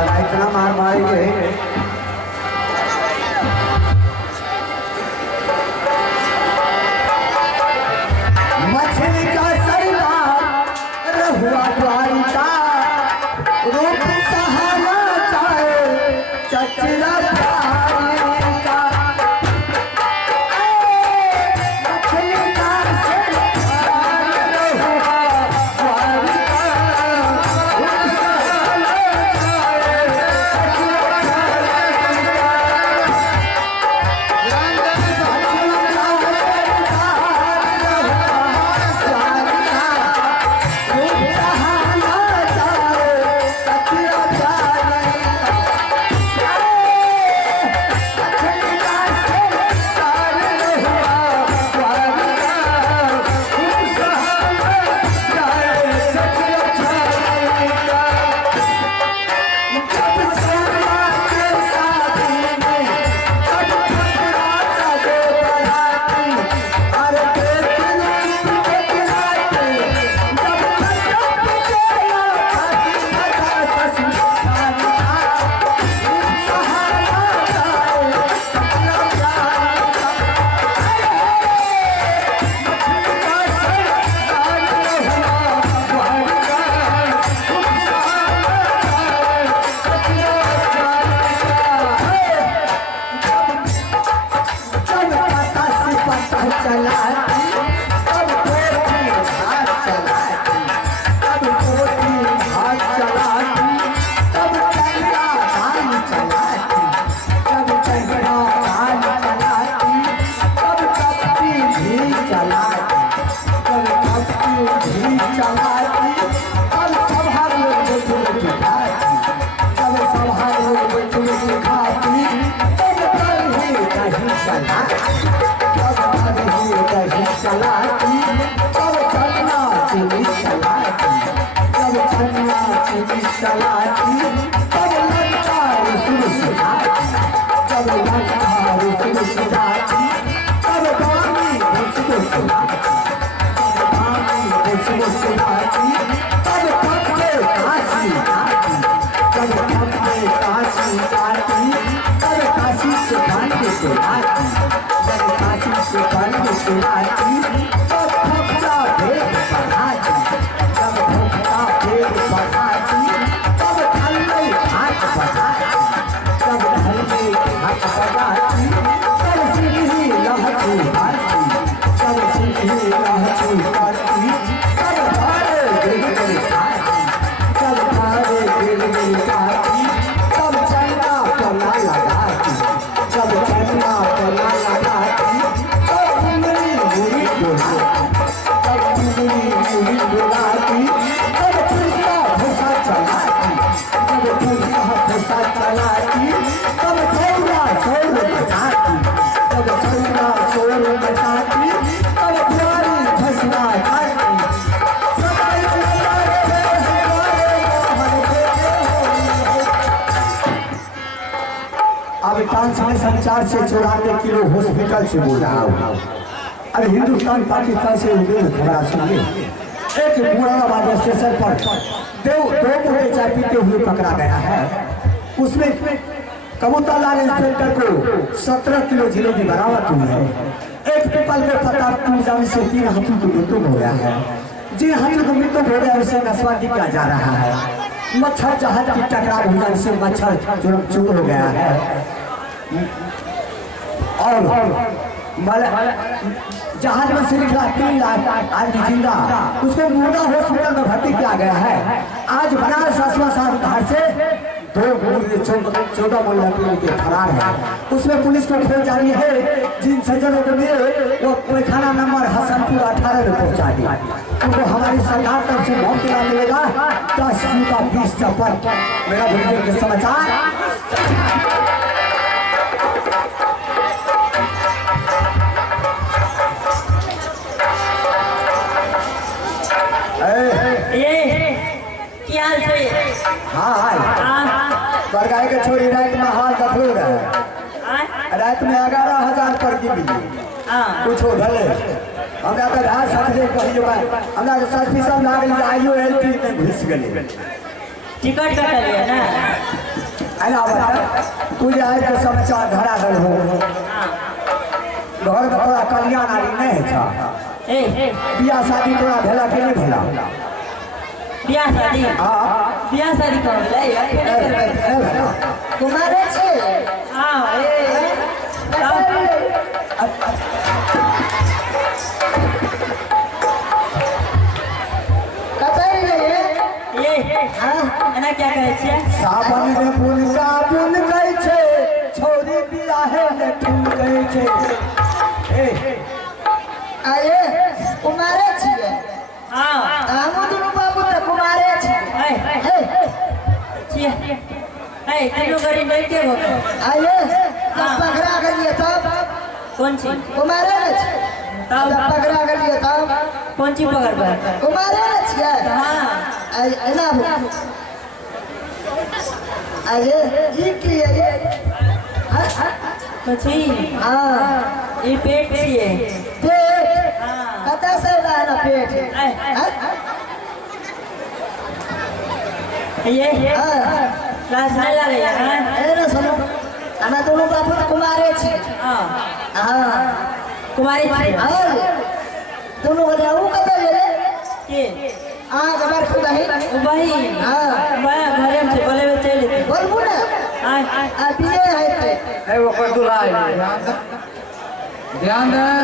दादा इतना मार मारेंगे। मछली का सरदार रहुआ द्वारिका रूप सहारा चाहे चचरा संचार से 94 किलो हॉस्पिटल से बोल रहा हूँ। अरे हिंदुस्तान पाकिस्तान से खबरा सुनिए। एक मुरादाबाद स्टेशन पर दो मुझे चाय पीते हुए पकड़ा गया है। उसमें कबूतरलाल इंस्पेक्टर को 17 किलो जिलेबी बरामद हुई है। एक पीपल में पता जाने से 3 हाथी की मृत्यु हो गया है। जिन हाथी को मृत्यु हो गया उसे नस्वादी किया जा रहा है। मच्छर जहाज की टकराव हो जाने से मच्छर चूर हो गया है और जहाज में से निकला 3 लाख आदमी जिंदा, उसको मुर्दा हॉस्पिटल में भर्ती किया गया है। आज बनारस अस्पताल से 14 महिला के फरार है। उसमें पुलिस को खोज जारी है। जिन सज्जनों को मिले वो पैखाना नंबर हसनपुर 18 में पहुंचा दिया। उनको हमारी सरकार तरफ से बहुत दिला मिलेगा 10 का 20 चप्पल। मेरा भूल के समाचार बरगाई के छोड़ी रात में हाल दखलू रहे। रात में 11,000 पर की मिली कुछ भले हमरा तो घास सकते कहियो हमरा तो सर्विस लागल आईओ एलटी में घुस गए। टिकट कटा लिया ना। अरे बता तू जे है तो समाचार धरा गल हो घर में तोरा कल्याण आदि नहीं था ए बियाह शादी तोरा भेला कि नहीं भेला बियाह शादी हाँ बियाह शादी कर ले कुमारे छे हां कतई रे ये हां एना क्या कहै छियै सावन में फूल का फूल गई छे छोरी बियाहे में फूल गई छे ए आये कुमारे छिए हां हमू दुनु बाबू त कुमारे छिए छियै ए तीनों गरी नहीं के हो आये जब पकड़ा गलिए तब कौन सी कुमारे न छिए तब जब पकड़ा गलिए तब कौन सी पकड़बा कुमारे न छिए हां एना आये ई की है मछली हां ये पेट छियै पेट हां कता से ना पेट ये हां क्लास नहीं लगे हां ए रे सुनो हमें दोनों बाबू त कुमारे छी हां हां कुमारी छी हां दोनों गले ऊ कत ले के आ जबर खुद है वही हां बड़ा घरे में से बोले में चल लेते बोलबू ना हां आ बिये है ते है वो कर दुलाई ध्यान दें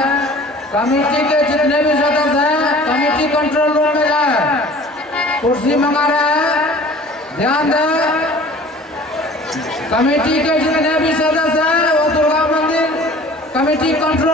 कमेटी के जितने भी सदस्य हैं कमेटी कंट्रोल रूम में जाए कुर्सी मंगा रहे हैं ध्यान दें कमेटी के जितने भी सदस्य हैं वो दुर्गा मंदिर कमेटी कंट्रोल